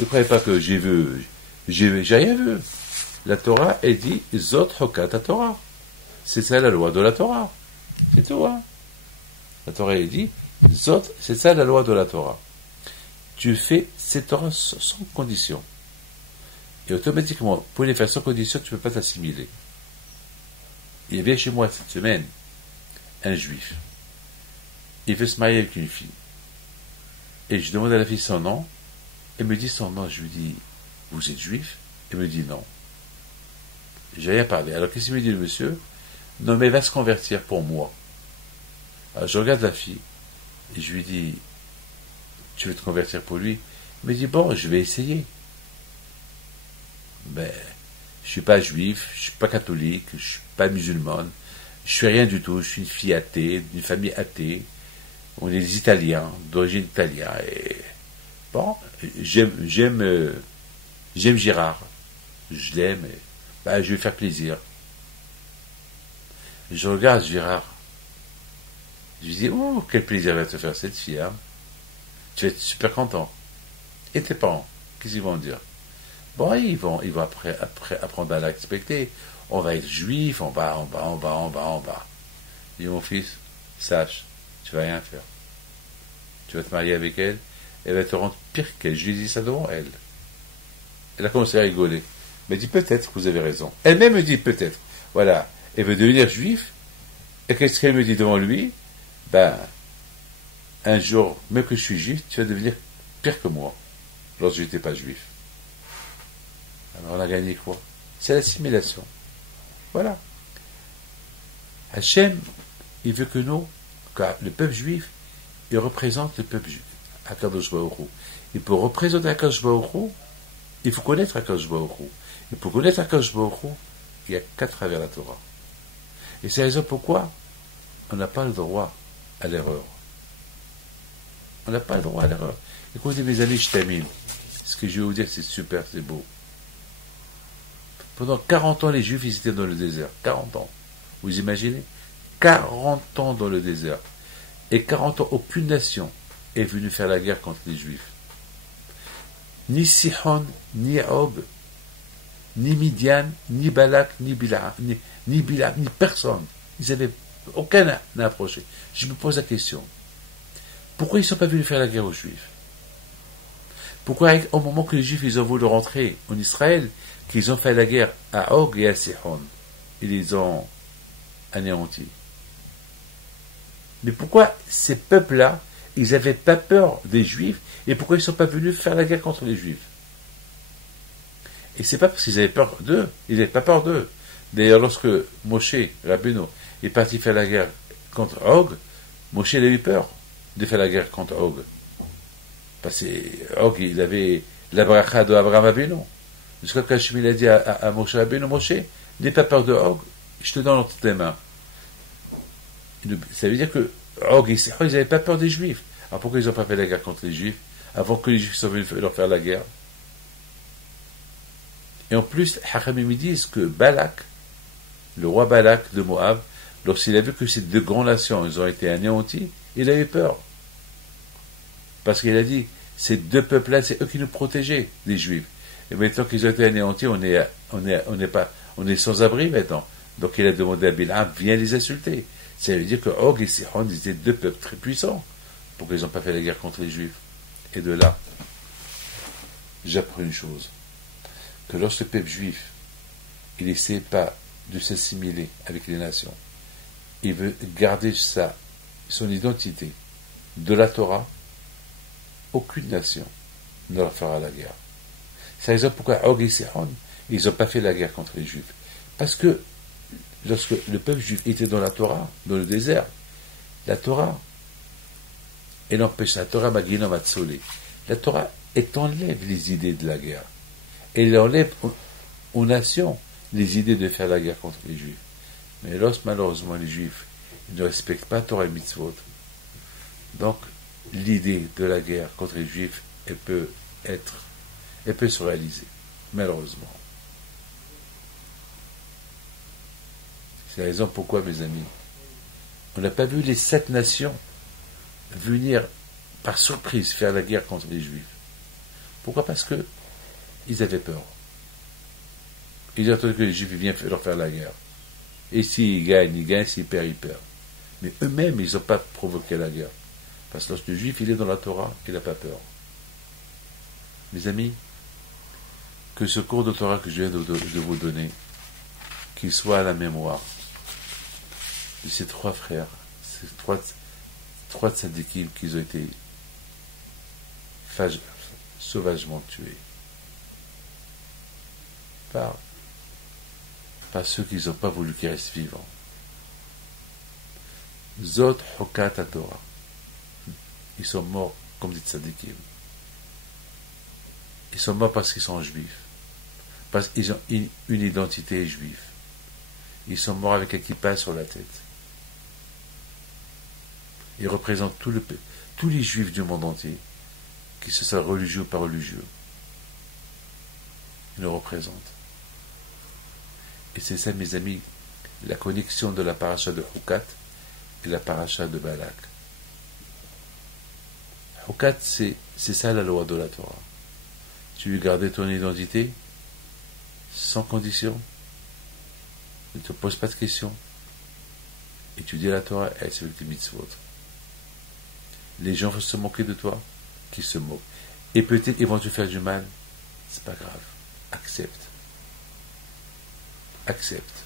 Ne croyez pas que j'ai rien vu. La Torah, elle dit Zot Hokata Torah. C'est ça la loi de la Torah. C'est tout. Hein. La Torah, elle dit Zot, c'est ça la loi de la Torah. Tu fais cette Torah sans condition. Et automatiquement, pour les faire sans condition, tu ne peux pas t'assimiler. Il vient chez moi cette semaine un juif. Il veut se marier avec une fille. Et je demande à la fille son nom. Elle me dit son nom. Je lui dis, vous êtes juif? Elle me dit non. J'ai rien parlé. Alors qu'est-ce qu'il me dit le monsieur? Non, mais il va se convertir pour moi. Alors je regarde la fille et je lui dis, tu veux te convertir pour lui? Il me dit, bon, je vais essayer. Ben, je suis pas juif, je suis pas catholique, je suis pas musulmane, je suis rien du tout, je suis une fille athée, d'une famille athée. On est des Italiens, d'origine italienne. Et bon, j'aime Gérard. Je l'aime, et ben, je vais faire plaisir. Je regarde Gérard. Je lui dis, oh, quel plaisir va te faire cette fille, hein. Tu vas être super content. Et tes parents, qu'est-ce qu'ils vont dire? Bon, ils vont après apprendre à la respecter. On va être juif, on va. Je dis, mon fils, sache, tu vas rien faire. Tu vas te marier avec elle, elle va te rendre pire qu'elle. Je lui dis ça devant elle. Elle a commencé à rigoler. Elle m'a dit, peut-être que vous avez raison. Elle-même me dit, peut-être. Voilà. Elle veut devenir juif. Et qu'est-ce qu'elle me dit devant lui? Ben, un jour, même que je suis juif, tu vas devenir pire que moi, lorsque je n'étais pas juif. Alors on a gagné quoi? C'est l'assimilation. Voilà. Hachem, il veut que nous, car le peuple juif, il représente le peuple juif, Akadosh Baruch Hu. Et pour représenter Akadosh Baruch Hu, il faut connaître Akadosh Baruch Hu. Et pour connaître Akadosh Baruch Hu, il n'y a qu'à travers la Torah. Et c'est la raison pourquoi on n'a pas le droit à l'erreur. On n'a pas le droit à l'erreur. Écoutez mes amis, je termine. Ce que je vais vous dire, c'est super, c'est beau. Pendant 40 ans, les Juifs, ils étaient dans le désert. 40 ans. Vous imaginez? 40 ans dans le désert. Et 40 ans, aucune nation est venue faire la guerre contre les Juifs. Ni Sihon, ni Og, ni Midian, ni Balak, ni Bilam, ni personne. Ils n'avaient aucun n'a approché. Je me pose la question. Pourquoi ils ne sont pas venus faire la guerre aux Juifs? Pourquoi, au moment que les Juifs ils ont voulu rentrer en Israël, qu'ils ont fait la guerre à Og et à Sihon, ils les ont anéantis? Mais pourquoi ces peuples-là, ils n'avaient pas peur des Juifs, et pourquoi ils ne sont pas venus faire la guerre contre les Juifs? Et c'est pas parce qu'ils avaient peur d'eux, ils n'avaient pas peur d'eux. D'ailleurs, lorsque Moshe Rabbeinu est parti faire la guerre contre Og, Moshe a eu peur de faire la guerre contre Og. Parce que Og, il avait la bracha de Abraham Avinu. Jusqu'à quand Hachem a dit à Moshe Rabbeinu, Moshe, n'aie pas peur de Og, je te donne entre tes mains. Ça veut dire que Og et Sihon, ils n'avaient pas peur des Juifs. Alors pourquoi ils n'ont pas fait la guerre contre les Juifs avant que les Juifs soient venus leur faire la guerre? Et en plus, Hachamim me disent que Balak, le roi Balak de Moab, lorsqu'il a vu que ces deux grandes nations, ils ont été anéantis, il a eu peur. Parce qu'il a dit, ces deux peuples-là, c'est eux qui nous protégeaient, les Juifs. Et maintenant qu'ils ont été anéantis, on est sans abri maintenant. Donc il a demandé à Bilam, viens les insulter. Ça veut dire que Og et Sihon étaient deux peuples très puissants. Pourquoi ils n'ont pas fait la guerre contre les Juifs? Et de là, j'apprends une chose. Que lorsque le peuple juif, il n'essaie pas de s'assimiler avec les nations, il veut garder son identité de la Torah, aucune nation ne leur fera la guerre. C'est la raison pourquoi Og et Sihon, ils n'ont pas fait la guerre contre les Juifs. Parce que lorsque le peuple juif était dans la Torah, dans le désert, la Torah, elle empêche la Torah Maginom Atzolé. La Torah, elle enlève les idées de la guerre. Elle enlève aux nations les idées de faire la guerre contre les Juifs. Mais lorsque malheureusement les Juifs ne respectent pas Torah et Mitzvot, donc l'idée de la guerre contre les Juifs, elle peut se réaliser, malheureusement. C'est la raison pourquoi, mes amis, on n'a pas vu les 7 nations venir par surprise faire la guerre contre les Juifs. Pourquoi? Parce que ils avaient peur. Ils attendaient que les Juifs viennent leur faire la guerre. Et s'ils gagnent, ils gagnent, s'ils perdent, ils perdent. Mais eux-mêmes, ils n'ont pas provoqué la guerre. Parce que lorsque le Juif, il est dans la Torah, il n'a pas peur. Mes amis, que ce cours de Torah que je viens de vous donner, qu'il soit à la mémoire de ces 3 frères, ces trois tzadikim qui ont été sauvagement tués par ceux qui n'ont pas voulu qu'ils restent vivants. Zot Hokat Torah. Ils sont morts comme des tzadikim. Ils sont morts parce qu'ils sont juifs. Parce qu'ils ont une identité juive. Ils sont morts avec un kippa sur la tête. Ils représentent tous les juifs du monde entier, qu'ils se soient religieux ou pas religieux. Ils nous représentent. Et c'est ça, mes amis, la connexion de la paracha de Hukat et la paracha de Balak. Hukat, c'est ça la loi de la Torah. Tu veux garder ton identité sans condition, ne te pose pas de questions, et tu dis la Torah, et c'est avec tes mitzvot. Les gens vont se moquer de toi, qu'ils se moquent. Et peut-être ils vont te faire du mal, c'est pas grave. Accepte. Accepte.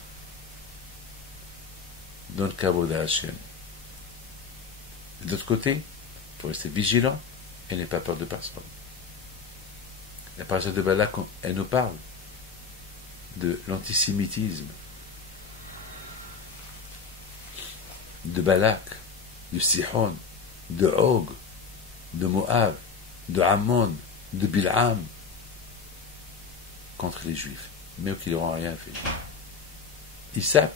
Donne kavod à Hachem. De l'autre côté, il faut rester vigilant et n'aie pas peur de personne. La paracha de Balak, elle nous parle de l'antisémitisme de Balak, de Sihon, de Og, de Moab, de Ammon, de Bil'am contre les Juifs, même qu'ils n'auront rien fait. Ils savent,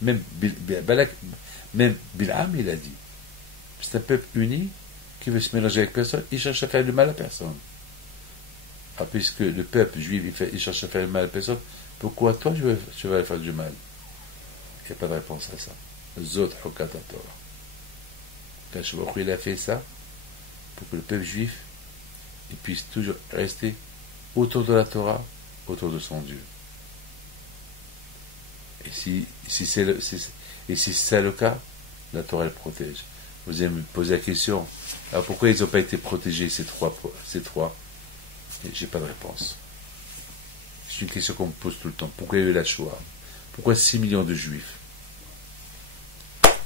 même Balak, même Bil'am, il a dit, c'est un peuple uni qui veut se mélanger avec personne, il cherche à faire du mal à personne. Ah, puisque le peuple juif, il cherche à faire du mal à personne, pourquoi toi tu vas faire du mal? Il n'y a pas de réponse à ça. Zot Hukata Torah. Quand il a fait ça, pour que le peuple juif il puisse toujours rester autour de la Torah, autour de son Dieu. Et si c'est ça le cas, la Torah elle protège. Vous allez me poser la question, alors pourquoi ils n'ont pas été protégés ces trois? Et j'ai pas de réponse. C'est une question qu'on me pose tout le temps. Pourquoi il y a eu la Shoah? Pourquoi 6 millions de Juifs?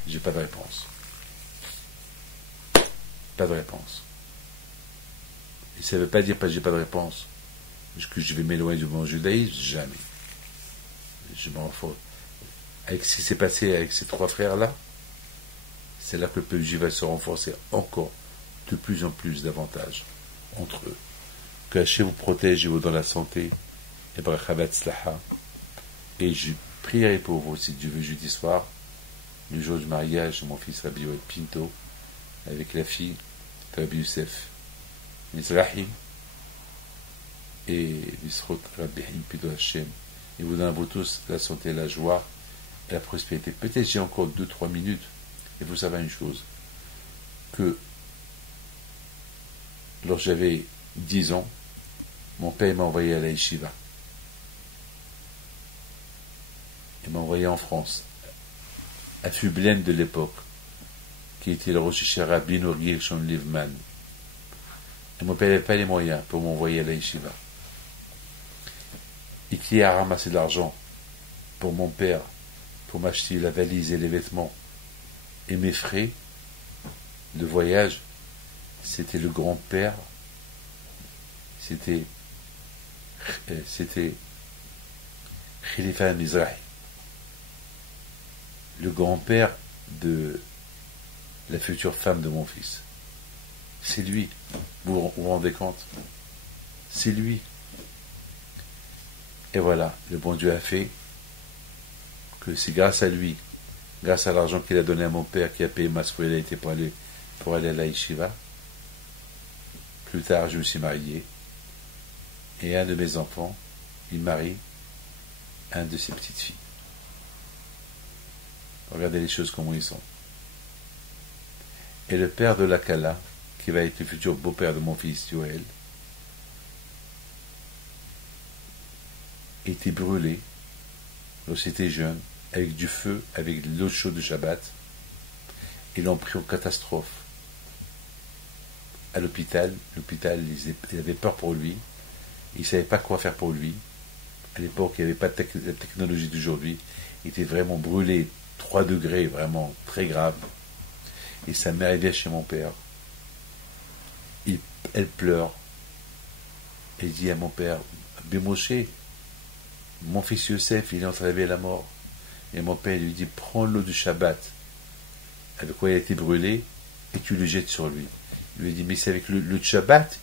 J'ai pas de réponse. Pas de réponse. Et ça ne veut pas dire que j'ai pas de réponse, que je vais m'éloigner du bon judaïsme, jamais. Je m'en fous. Avec ce qui s'est passé avec ces 3 frères-là, c'est là que le peuple juif va se renforcer encore de plus en plus davantage entre eux. Que Hachem vous protège et vous donne la santé. Et brachavat slaha. Et je prierai pour vous, si Dieu veut, jeudi soir, le jour du mariage de mon fils Rabbi Yoel Pinto, avec la fille Rabbi Youssef Mizrahi, et Bisrot Rabbi Pinto Hachem. Et vous donne à vous tous la santé, la joie et la prospérité. Peut-être j'ai encore 2-3 minutes, et vous savez une chose, que lorsque j'avais 10 ans, mon père m'a envoyé à la yeshiva. Il m'a envoyé en France, à Fublem de l'époque, qui était le Rosh Hashanah Bino Gershon Livman. Et mon père n'avait pas les moyens pour m'envoyer à la yeshiva. Et qui a ramassé de l'argent pour mon père, pour m'acheter la valise et les vêtements et mes frais de voyage, c'était le grand-père, c'était Khalifa Mizrahi, le grand-père de la future femme de mon fils. C'est lui, vous vous rendez compte? C'est lui. Et voilà, le bon Dieu a fait que c'est grâce à lui, grâce à l'argent qu'il a donné à mon père, qui a payé ma scolarité pour aller à la yeshiva. Plus tard, je me suis marié, et un de mes enfants, il marie un de ses petites filles. Regardez les choses comment ils sont. Et le père de la Kala, qui va être le futur beau-père de mon fils Yoel, était brûlé lorsqu'il était jeune, avec du feu, avec de l'eau chaude de Shabbat. Ils l'ont pris en catastrophe. À l'hôpital, ils avaient peur pour lui, ils ne savaient pas quoi faire pour lui. À l'époque, il n'y avait pas de la technologie d'aujourd'hui. Il était vraiment brûlé, 3 degrés, vraiment très grave. Et sa mère, elle vient chez mon père. Elle pleure. Elle dit à mon père, Bimoshe, mon fils Yosef, il est en train d'arriver à la mort. Et mon père lui dit, prends l'eau du Shabbat, avec quoi il a été brûlé, et tu le jettes sur lui. Il lui dit, mais c'est avec le Shabbat,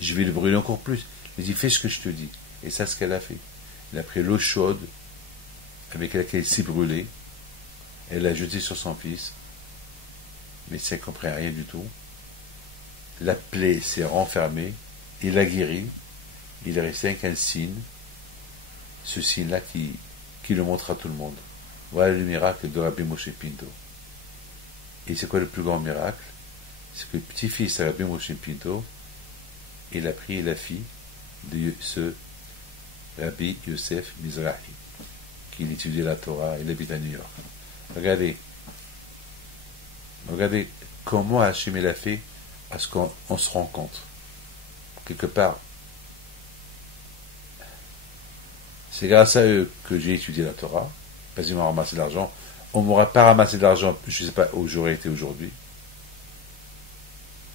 je vais le brûler encore plus. Il dit, fais ce que je te dis. Et ça, c'est ce qu'elle a fait. Elle a pris l'eau chaude, avec laquelle il s'est brûlé, elle l'a jeté sur son fils. Mais ça ne comprend rien du tout. La plaie s'est renfermée, il a guéri, il est resté avec un signe, ce signe-là qui le montre à tout le monde. Voilà le miracle de Rabbi Moshe Pinto. Et c'est quoi le plus grand miracle? C'est que le petit-fils de Rabbi Moshe Pinto, il a pris la fille de ce Rabbi Yosef Mizrahi, qui étudie la Torah, il habite à New York. Regardez comment Hachem l'a fait à ce qu'on se rencontre. Quelque part, c'est grâce à eux que j'ai étudié la Torah, parce qu'ils m'ont ramassé de l'argent. On ne m'aurait pas ramassé de l'argent, je ne sais pas où j'aurais été aujourd'hui.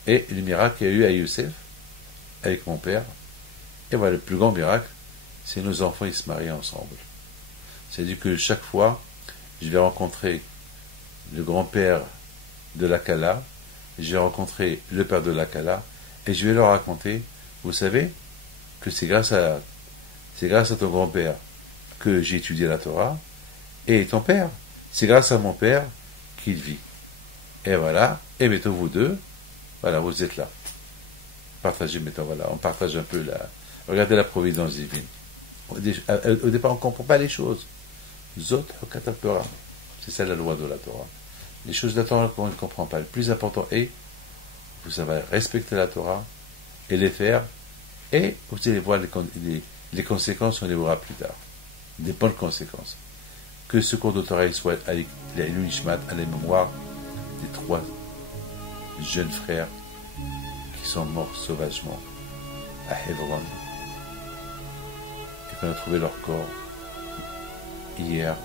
Et le miracle qu'il y a eu à Youssef, avec mon père, et voilà, le plus grand miracle, c'est nos enfants, ils se marient ensemble. C'est-à-dire que chaque fois, je vais rencontrer le grand-père de la Kala, je vais rencontrer le père de la Kala, et je vais leur raconter, vous savez, que c'est grâce à ton grand-père que j'ai étudié la Torah, et ton père, c'est grâce à mon père qu'il vit. Et voilà, et mettons vous deux, voilà, vous êtes là. Partagez, mettons, voilà, on partage un peu la... Regardez la providence divine. Au départ, on ne comprend pas les choses. Zot Hokat Torah. C'est ça la loi de la Torah. Les choses de la Torah qu'on ne comprend pas. Le plus important est, vous savez respecter la Torah et les faire, et vous allez voir les conséquences, on les verra plus tard. Des bonnes conséquences. Que ce cours de Torah soit à l'Unishmat, à la mémoire des 3 jeunes frères qui sont morts sauvagement à Hebron et qu'on a trouvé leur corps hier,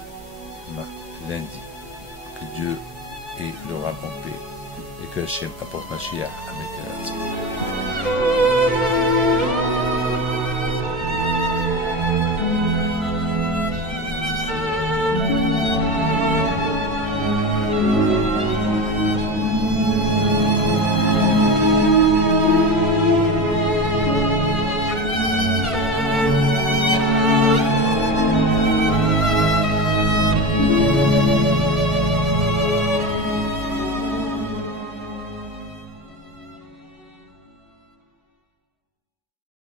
lundi. Que Dieu ait leur âme en paix et que Hachem apporte Mashiach à Mekerat.